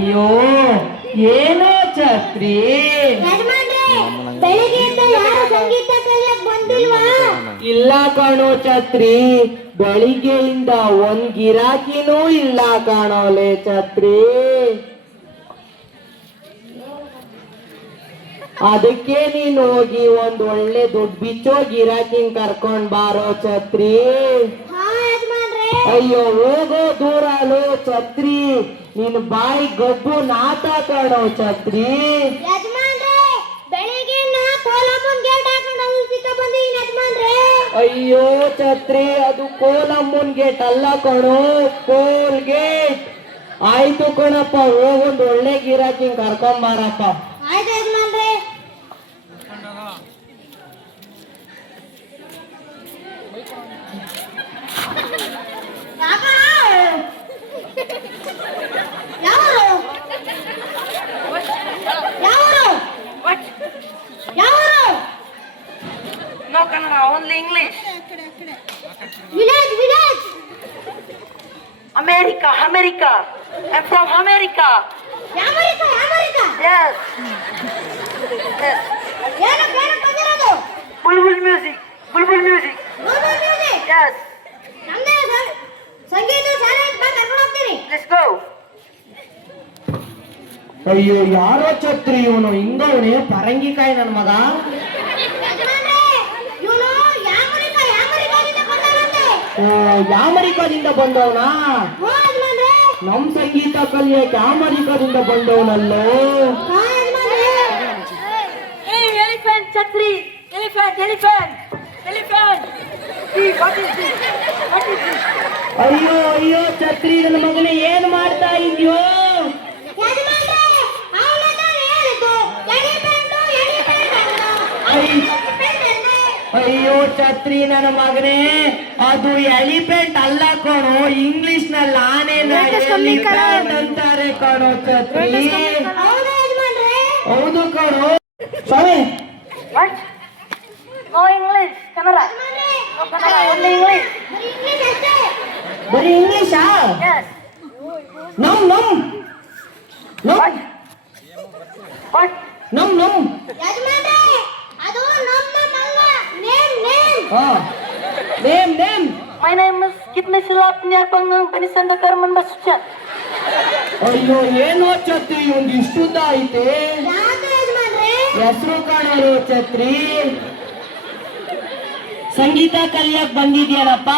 ಅಯ್ಯೋ ಏನೋ ಛತ್ರಿ. ಬೆಳಿಗ್ಗೆಯಿಂದ ಯಾರು ಸಂಗೀತ ಕಲಿಯಕ್ ಬಂದಿಲ್ವಾ? ಇಲ್ಲ ಕಣೋ ಛತ್ರಿ, ಬೆಳಿಗ್ಗೆಯಿಂದ ಒಂದ್ ಗಿರಾಕಿನೂ ಇಲ್ಲ ಕಾಣೋಲೆ ಛತ್ರಿ. ಅದಕ್ಕೆ ನೀನು ಹೋಗಿ ಒಂದ್ ಒಳ್ಳೆ ದುಡ್ಡು ಬಿಚ್ಚೋ ಗಿರಾಕಿನ್ ಕರ್ಕೊಂಡ್ ಬಾರೋ ಛತ್ರಿ. ಅಯ್ಯೋ ಹೋಗೋ ದೂರಲು ಛತ್ರಿ, ನಿನ್ ಬಾಯಿ ಗಬ್ಬು ನಾಟ ಕಾಣೋ ಛತ್ರಿ. ಅಯ್ಯೋ ಛತ್ರಿ, ಅದು ಕೋಲಮ್ಮನ್ ಗೇಟ್ ಅಲ್ಲ ಕಣೋ, ಕೋಲ್ ಗೇಟ್. ಆಯ್ತು ಕಣಪ್ಪ, ಹೋಗೊಂದು ಒಳ್ಳೆ ಗಿರಾಕಿನ್ ಕರ್ಕೊಂಡ್ ಬಾರಪ್ಪ. No Kannada, only English. Village. America. I'm from America. America. Yes. Bulbul music. Yes. ಸಂಗೀತ ಶಾಲೆ ಕರ್ಕೊಂಡು ಹೋಗ್ತೀನಿ. Let's go. ಅಯ್ಯೋ ಯಾರೋ ಛತ್ರಿ, ಇವನು ಹಿಂಗವನೇ ಪರಂಗಿಕಾಯಿ ನನ್ ಮಗ. ಓ ಯಾಮರಿಕದಿಂದ ಬಂದವನಾ? ನಮ್ ಸಂಗೀತ ಕಲಿಯಕ್ಕೆ ಯಾಮರಿಕದಿಂದ ಬಂದವನಲ್ಲೋ. Elephant, Chatri. Elephant. What is this? ಅಯ್ಯೋ ಛತ್ರಿ, ನನ್ನ ಮಗನೇ ಏನ್ ಮಾಡ್ತಾ ಇದ್ಯೋ? ಅಯ್ಯೋ ಛತ್ರಿ ನನ್ನ ಮಗನೇ, ಅದು ಎಲಿಫೆಂಟ್ ಅಲ್ಲ ಕಣೋ, ಇಂಗ್ಲಿಷ್ ನಲ್ಲಿ ಆನೆನ ಎಲಿಫೆಂಟ್ ಅಂತಾರೆ ಕಣೋ ಛತ್ರಿ. ಹೌದು ಕಣೋ ಸ್ವಾಮಿ. What? No English, Kannada. No Kannada, only English. ಬರೀ ಇಂಗ್ಲಿಷಾ? Yes. ನಮ್ What? Name. My name is Kitne Silap Nyar Pangang Penisanda Karman Basuchan. ಅಯ್ಯೋ ಏನೋ ಛತ್ರಿ, ಒಂದು ಇಷ್ಟುದ್ದ ಐತೆ ಹೆಸರು ಕಾಣೋರು ಛತ್ರಿ. ಸಂಗೀತ ಕಲಿಯಕ್ ಬಂದಿದ್ಯಾನಪ್ಪ?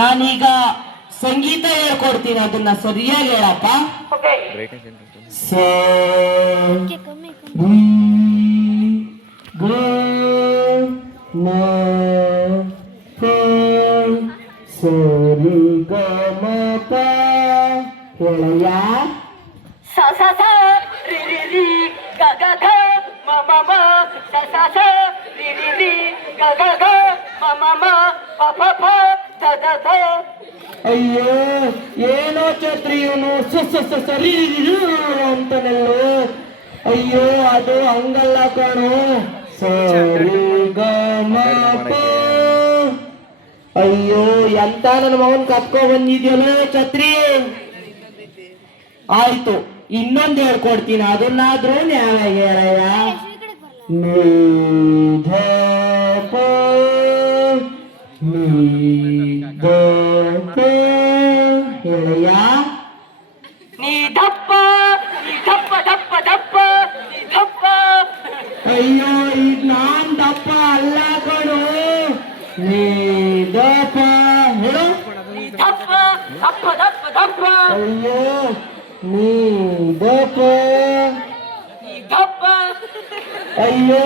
ನಾನೀಗ ಸಂಗೀತ ಹೇಳ್ಕೊಡ್ತೀನಿ, ಅದನ್ನ ಸರಿಯಾಗಿ ಹೇಳಪ್ಪ. Okay. ಸ ರಿ ಗ ಮ ಪ ಸರಿ ಗ ಮ ಪ. ಹೇಳಯ್ಯ. Sa ri ga ma sa ri ga ma pa da. ಅಯ್ಯೋ ಏನೋ ಛತ್ರಿ, ಇವನು ಸರಿ ಅಂತಾನೆಲ್ಲೋ. ಅಯ್ಯೋ ಅದು ಹಂಗಲ್ಲ ಕಣೋ, ಸರಿ ಗ ಮ ಪ. ಅಯ್ಯೋ ಎಂತ ನನ್ನ ಮಗನ್ ಕತ್ಕೊ ಬಂದಿದ್ಯಲ್ಲೋ ಛತ್ರಿ. ಆಯ್ತು, ಇನ್ನೊಂದು ಹೇಳ್ಕೊಡ್ತೀನಿ, ಅದನ್ನಾದ್ರೂ ನ್ಯಾಯ ಹೇಳಯ್ಯ. ನೀ ಧ ಪ ಹೇಳಯ್ಯ. ನೀ ದಪ್ಪ. ಅಯ್ಯೋ ಈಗ ನಾನ್ ದಪ್ಪ ಅಲ್ಲ ಕಣೋ, ನೀ ದಪ್ಪ ಹೇಳು. ದಪ್ಪ. ಅಯ್ಯೋ ನೀ ದಪ್ಪ. ಅಯ್ಯೋ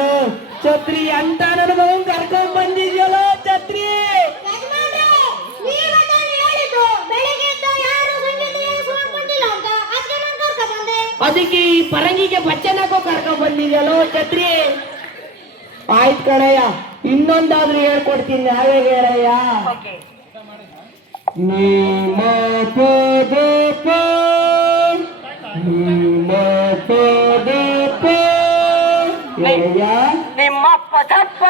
ಛತ್ರಿ, ಅಂತ ನನ್ನ ಮಗನ್ ಕರ್ಕೊಂಡ್ ಬಂದಿದ್ಯಲ್ಲೋ ಛತ್ರಿ. ಅದಕ್ಕೆ ಈ ಪರಂಗಿಗೆ ಬಚ್ಚನಾಕೋ ಕರ್ಕೊಂಡ್ ಬಂದಿದ್ಯಲ್ಲೋ ಛತ್ರಿ. ಆಯ್ತು ಕಣಯ್ಯ, ಇನ್ನೊಂದಾದ್ರೂ ಹೇಳ್ಕೊಡ್ತೀನಿ, ನಾವೇ ಹೇಳಯ್ಯ. ನೀ ಮ ಪ ದ ಪ, ನೀ ಮ ಪ ದ ಪ. ಹೇಳಯ್ಯ. ನಿಮ್ಮಪ್ಪ ದಪ್ಪ.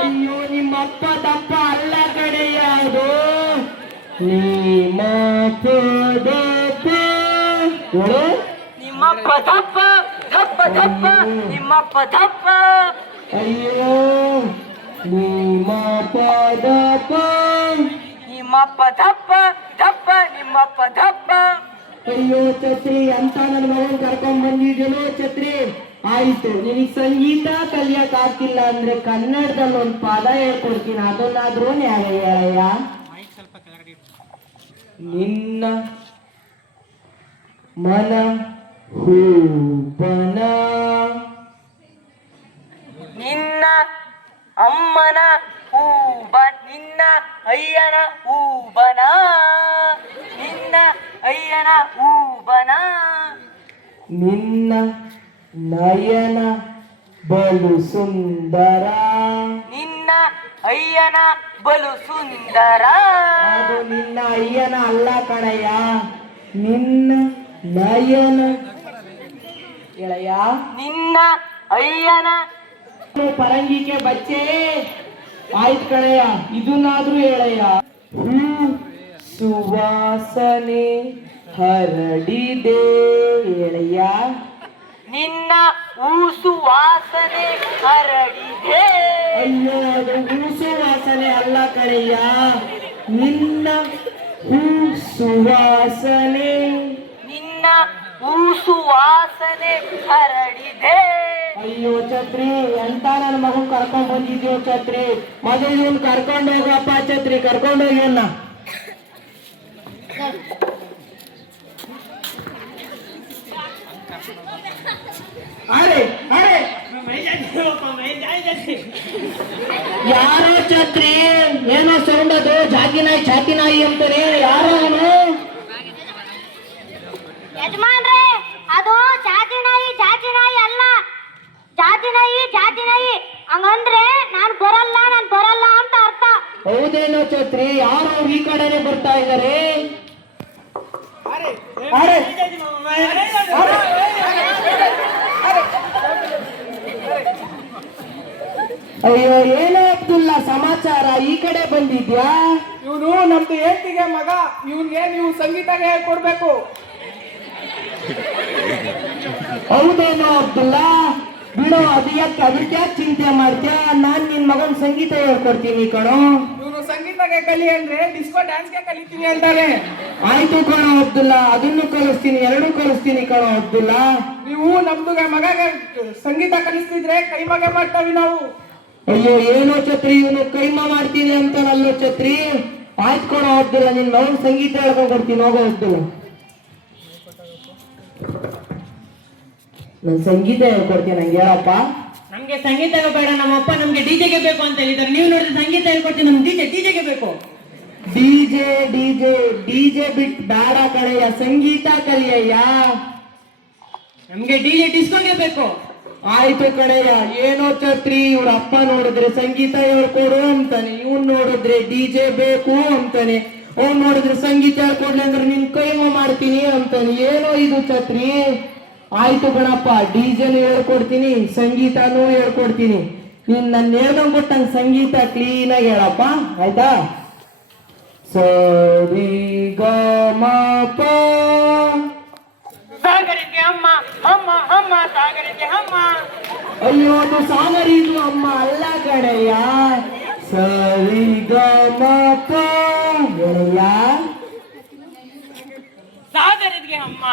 ಅಯ್ಯೋ ನಿಮ್ಮಪ್ಪ ದಪ್ಪ ಅಲ್ಲ ಕಡೆ, ನೀ ಮ ಪದ ಪ ಹೇಳು. ನಿಮ್ಮಪ್ಪ ದಪ್ಪ ದಪ್ಪ ದಪ್ಪ ನಿಮ್ಮಪ್ಪ ದಪ್ಪ. ಅಯ್ಯೋ ನೀ ಮ ಪದ ಪ ನಿಮ್ಮಪ್ಪ ದಪ್ಪ ದಪ್ಪ ನಿಮ್ಮಪ್ಪ ದಪ್ಪ. ಅಯ್ಯೋ ಛತ್ರಿ ಅಂತ ನನ್ನ ಮಗನ್ ಕರ್ಕೊಂಡ್ ಬಂದಿದ್ದೇನೋ ಛತ್ರಿ. ಆಯ್ತು, ನಿನಗ್ ಸಂಗೀತ ಕಲಿಯಕ್ ಆಗ್ತಿಲ್ಲ ಅಂದ್ರೆ ಕನ್ನಡದಲ್ಲಿ ಒಂದು ಪದ ಹೇಳ್ಕೊಡ್ತೀನಿ, ಅದನ್ನಾದ್ರೂ ನ್ಯಾಯ ಹೇಳಯ್ಯ. ನಿನ್ನ ಮನ ಹೂಪನ ನಿನ್ನ ಅಮ್ಮನ ಹೂಬ ನಿನ್ನ ಅಯ್ಯನ ಹೂಬನ ನಿನ್ನ ಅಯ್ಯನ ಹೂಬನ. ನಿನ್ನ ನಯನ ಬಲು ಸುಂದರ. ನಿನ್ನ ಅಯ್ಯನ ಬಲು ಸುಂದರ. ಅದು ನಿನ್ನ ಅಯ್ಯನ ಅಲ್ಲ ಕಣಯ್ಯ, ನಿನ್ನ ನಯನ ಹೇಳಯ್ಯ. ನಿನ್ನ ಅಯ್ಯನ ಪರಂಗಿಕೆ ಬಚ್ಚೆ. ಆಯ್ತು ಕಣಯ್ಯ, ಇದನ್ನಾದ್ರೂ ಹೇಳಯ್ಯ. ಹೂ ಸುವಾಸನೆ ಹರಡಿದೆ ಹೇಳಯ್ಯ. ನಿನ್ನ ಊಸು ವಾಸನೆ ಹರಡಿದೆ. ಅಯ್ಯೋ ಅದು ಹೂಸು ವಾಸನೆ ಅಲ್ಲ ಕಣಯ್ಯ, ನಿನ್ನ ಹೂ ಸುವಾಸನೆ. ನಿನ್ನ ಊಸು ವಾಸನೆ ಹರಡಿದೆ. ಅಯ್ಯೋ ಛತ್ರಿ, ಎಂತ ನನ್ನ ಮಗನ್ ಕರ್ಕೊಂಡ್ ಬಂದಿದ್ಯೋ ಛತ್ರಿ. ಮೊದಲು ಇವನ್ ಕರ್ಕೊಂಡು ಹೋಗಪ್ಪ ಛತ್ರಿ, ಕರ್ಕೊಂಡು ಹೋಗ್ಯನ್ನ. ಅರೆ ಅರೆ ಯಾರೋ ಛತ್ರಿ, ಏನೋ ಸೌಂಡ್ ಅದು, ಜಾಗಿನಾಯಿ ಚಾಕಿನಾಯಿ ಅಂತಾನೆ. ಯಾರೋ ಅವನು? ಯಜಮಾನ್ರೆ, ಅದು ಜಾತಿ ನಾಯಿ ಅಲ್ಲ, ಜಾತಿ ನಾಯಿ. ಹಂಗಂದ್ರೆ ನಾನ್ ಬರಲ್ಲ ಅಂತ ಅರ್ಥ. ಹೌದೇನೋ ಛತ್ರಿ, ಯಾರೋ ಈ ಕಡೆನೆ ಬರ್ತಾ ಇದಾರೆ. ಅರೆ ಅಯ್ಯೋ ಏನೋ ಅಬ್ದುಲ್ಲಾ ಸಮಾಚಾರ, ಈ ಕಡೆ ಬಂದಿದ್ಯಾ? ಇವನು ನಮ್ದು ಹೇಳ್ತಿಗೆ ಮಗ, ಇವನ್ಗೆ ನೀವು ಸಂಗೀತಗೆ ಹೇಳ್ಕೊಡ್ಬೇಕು. ಹೌದೇನೋ ಅಬ್ದುಲ್ಲಾ, ಬಿಡು, ಅದಕ್ಕೆ ಚಿಂತೆ ಮಾಡ್ತೀಯ. ನಾನ್ ನಿನ್ ಮಗನ್ ಸಂಗೀತ ಹೇಳ್ಕೊಡ್ತೀನಿ ಕಣೋ. ಇವನು ಸಂಗೀತಗೆ ಕಲಿ ಅಂದ್ರೆ ಡಿಸ್ಕೋ ಡ್ಯಾನ್ಸ್ಗೆ ಕಲಿತೀನಿ ಅಂತಾನೆ. ಆಯ್ತು ಕಣೋ ಅಬ್ದುಲ್ಲಾ, ಅದನ್ನು ಕಲಿಸ್ತೀನಿ, ಎರಡೂ ಕಲಿಸ್ತೀನಿ ಕಣೋ ಅಬ್ದುಲ್ಲಾ. ನೀವು ನಮ್ದು ಮಗಗೆ ಸಂಗೀತ ಕಲಿಸ್ತಿದ್ರೆ ಕೈಮಗೆ ಮಾಡ್ತಾವಿ ನಾವು. ಅಯ್ಯೋ ಏನೋ ಛತ್ರಿ, ಇವನು ಕೈಮ ಮಾಡ್ತೀನಿ ಅಂತಾನಲ್ಲೋ ಛತ್ರಿ. ಆಯ್ತು ಕಣೋ ಅಬ್ದುಲ್ಲಾ, ನಿನ್ ಮಗನ್ ಸಂಗೀತ ಹೇಳ್ಕೊಂಡ್ ಕೊಡ್ತೀನಿ, ಹೋಗೋ ಅಬ್ದುಲ್ಲಾ. ನನ್ ಸಂಗೀತ ಹೇಳ್ಕೊಡ್ತೀನಿ, ನಂಗೆ ಹೇಳಪ್ಪ. ನಮ್ಗೆ ಸಂಗೀತ ಬೇಡ, ನಮ್ಮಪ್ಪ ನಮ್ಗೆ ಡಿಜೆಗೆ ಬೇಕು ಅಂತ ಹೇಳಿದ್ದಾರೆ. ನೀವು ನೋಡಿದ್ರೆ ಸಂಗೀತ ಹೇಳ್ಕೊಡ್ತೀನಿ, ನಮ್ಗೆ ಡಿಜೆಗೆ ಬೇಕು. ಡಿಜೆ ಡಿಜೆ ಡಿಜೆ ಬಿಟ್ ಬೇಡ ಕಣಯ್ಯ, ಸಂಗೀತ ಕಲಿಯಯ್ಯ. ನಮ್ಗೆ ಡಿಜೆ ಡಿಸ್ಕೋಗೆ ಬೇಕು. ಆಯ್ತು ಕಣಯ್ಯ. ಏನೋ ಛತ್ರಿ, ಇವ್ರ ಅಪ್ಪ ನೋಡಿದ್ರೆ ಸಂಗೀತ ಹೇಳ್ಕೊಡು ಅಂತಾನೆ, ಇವನ್ ನೋಡಿದ್ರೆ ಡಿಜೆ ಬೇಕು ಅಂತಾನೆ, ಅವ್ನ್ ನೋಡಿದ್ರೆ ಸಂಗೀತ ಹೇಳ್ಕೊಡ್ಲಿ ಅಂದ್ರೆ ನಿನ್ ಕೈಮ ಮಾಡ್ತೀನಿ ಅಂತಾನೆ. ಏನೋ ಇದು ಛತ್ರಿ. ಆಯ್ತು ಕಣಪ್ಪ, ಡಿಜೆನು ಹೇಳ್ಕೊಡ್ತೀನಿ, ಸಂಗೀತನೂ ಹೇಳ್ಕೊಡ್ತೀನಿ. ನೀನ್ ನನ್ನ ಹೇಳ್ಕೊಂಡ್ಬಿಟ್ಟಂಗ್ ಸಂಗೀತ ಕ್ಲೀನಾಗಿ ಹೇಳಪ್ಪ, ಆಯ್ತಾ? ಸರಿ ಗ ಮ ಪ. ಸಾಗರಿಗೆ ಅಮ್ಮ ಅಮ್ಮ ಅಮ್ಮ ಸಾಗರಿಗೆ ಅಮ್ಮ. ಅಯ್ಯೋ ಅದು ಸಾಗರಿದು ಅಮ್ಮ ಅಲ್ಲ ಕಣಯ್ಯ, ಸರಿ ಗ ಮ ಪ ಗೆಳೆಯ. ಸಾಗರಿಗೆ ಅಮ್ಮ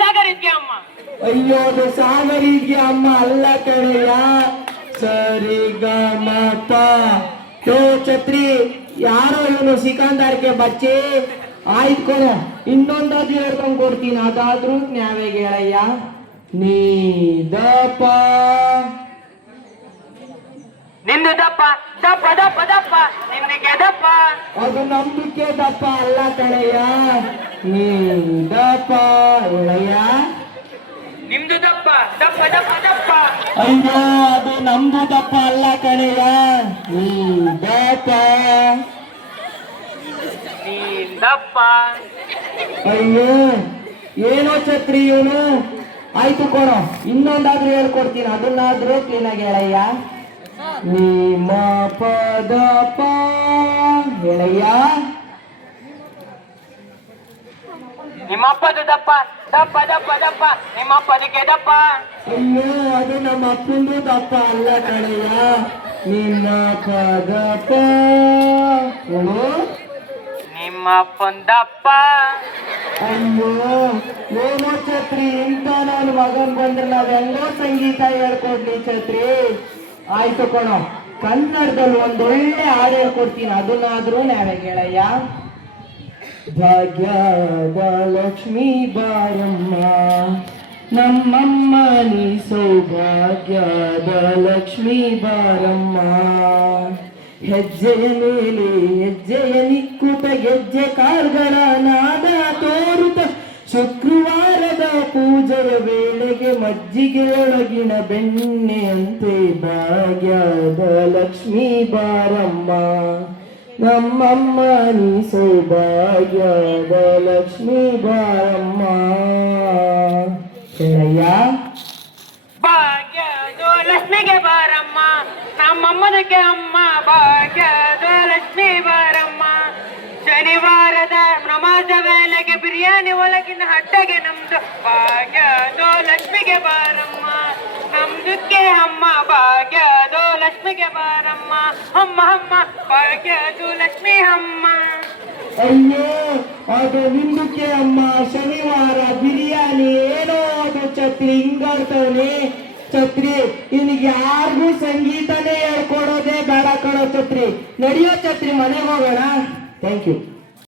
ಸಾಗರಿಗೆ ಅಮ್ಮ. ಅಯ್ಯೋ ಅದು ಸಾಗರಿಗೆ ಅಮ್ಮ ಅಲ್ಲ ಕಣಯ್ಯ, ಸರಿ ಗ ಮ ಪ. ಯೋ ಛತ್ರಿ, ಯಾರೋ ಇವನು ಸಿಕಂದರ್ಗೆ ಬಚ್ಚೆ. ಆಯ್ತು ಕೊಡು, ಇನ್ನೊಂದಾದ್ರು ಹೇಳ್ಕೊಂಡ್ ಕೊಡ್ತೀನಿ, ಅದಾದ್ರೂ ನ್ಯಾಯ ಹೇಳಯ್ಯ. ನೀ ದ ಪ. ನಿಂದು ದಪ್ಪ ದಪ್ಪ ದಪ್ಪ ದಪ್ಪ ನಿಂದಿಗೆ ದಪ್ಪ. ಅದು ನಂಬಿಕೆ ದಪ್ಪ ಅಲ್ಲ ಕಣಯ್ಯ, ನೀ ದಪ್ಪ ಹೇಳಯ್ಯ. ನಿಮ್ದು ದಪ್ಪ ದಪ್ಪ ದಪ್ಪ ದಪ್ಪ. ಅಯ್ಯೋ ಅದು ನಮ್ದು ದಪ್ಪ ಅಲ್ಲ ಕಣಯ್ಯ, ನೀ ದಪ್ಪ. ನೀನ್ ದಪ್ಪ. ಅಯ್ಯೋ ಏನೋ ಛತ್ರಿ ಇವನು. ಆಯ್ತು ಕೊಡು, ಇನ್ನೊಂದಾದ್ರೂ ಹೇಳ್ಕೊಡ್ತೀನಿ, ಅದನ್ನಾದ್ರೂ ಕ್ಲೀನಾಗಿ ಹೇಳಯ್ಯ. ನೀ ಮ ಪ ದ ಪ ಹೇಳಯ್ಯ. ನಿಮ್ಮಪ್ಪದು ದಪ್ಪ ದಪ್ಪ ದಪ್ಪ ದಪ್ಪ ನಿಮ್ಮಪ್ಪದಕ್ಕೆ ದಪ್ಪ. ಅಯ್ಯೋ ಅದು ನಮ್ಮ ಅಪ್ಪಂದು ದಪ್ಪ ಅಲ್ಲ ಕಡೆಯ, ನಿನ್ನ ಪದಪ್ಪ. ನಿಮ್ಮಪ್ಪನ್ ದಪ್ಪ. ಅಯ್ಯೋ ಏನೋ ಛತ್ರಿ, ಇಂಥ ನಾನು ಮಗನ್ ಬಂದ್ರೆ ನಾವ್ ಹೆಂಗೋ ಸಂಗೀತ ಹೇಳ್ಕೊಡ್ಲಿ ಛತ್ರಿ. ಆಯ್ತು ಕಣೋ, ಕನ್ನಡದಲ್ಲಿ ಒಂದೊಳ್ಳೆ ಹಾಡು ಹೇಳ್ಕೊಡ್ತೀನಿ, ಅದನ್ನಾದ್ರೂ ನಾವೇ ಕೇಳಯ್ಯ. ಭಾಗ್ಯದ ಲಕ್ಷ್ಮೀ ಬಾರಮ್ಮ, ನಮ್ಮಮ್ಮ ನೀ ಸೌಭಾಗ್ಯದ ಲಕ್ಷ್ಮೀ ಬಾರಮ್ಮ. ಹೆಜ್ಜೆಯ ಮೇಲೆ ಹೆಜ್ಜೆಯ ನಿಕ್ಕುತ ಗೆಜ್ಜೆ ಕಾಲ್ಗಳ ನಾದ ತೋರುತ, ಶುಕ್ರವಾರದ ಪೂಜೆಯ ವೇಳೆಗೆ ಮಜ್ಜಿಗೆಯೊಳಗಿನ ಬೆಣ್ಣೆಯಂತೆ ಭಾಗ್ಯದ ಲಕ್ಷ್ಮೀ ಬಾರಮ್ಮ. ನಮ್ಮಮ್ಮ ನೀ ಸೌಭಾಗ್ಯದ ಲಕ್ಷ್ಮೀ ಬಾರಮ್ಮ. ಹೇಳಯ್ಯ. ಭಾಗ್ಯದ ಲಕ್ಷ್ಮಿಗೆ ಬಾರಮ್ಮ, ನಮ್ಮಮ್ಮದಕ್ಕೆ ಅಮ್ಮ ಭಾಗ್ಯದ ಲಕ್ಷ್ಮಿ ಬಾರಮ್ಮ. ಶನಿವಾರದ ನಮಾಜ ವೇಳೆಗೆ ಬಿರಿಯಾನಿ ಒಳಗಿನ ಹಟ್ಟಗೆ ನಮ್ದು ಭಾಗ್ಯದ ಲಕ್ಷ್ಮಿಗೆ ಬಾರಮ್ಮ. ನಮ್ದಕ್ಕೆ ಅಮ್ಮ ಭಾಗ್ಯದ ಲಕ್ಷ್ಮಿಗೆ ಬಾರಮ್ಮ. ಅಮ್ಮ ಅಮ್ಮ ಭಾಗ್ಯದ ಲಕ್ಷ್ಮಿ ಅಮ್ಮ. ಅಯ್ಯೋ ಅದು ನಿಂದಕ್ಕೆ ಅಮ್ಮ, ಶನಿವಾರ ಬಿರಿಯಾನಿ ಏನೋ ಅದು ಛತ್ರಿ ಹಿಂಗಾಡ್ತವನೆ. ಛತ್ರಿ ನಿನಗೆ ಯಾರಿಗೂ ಸಂಗೀತನೇ ಹೇಳ್ಕೊಡೋದೇ ಬೇಡ ಕಣೋ ಛತ್ರಿ. ನಡೆಯೋ ಛತ್ರಿ, ಮನೆಗೆ ಹೋಗೋಣ. Thank you.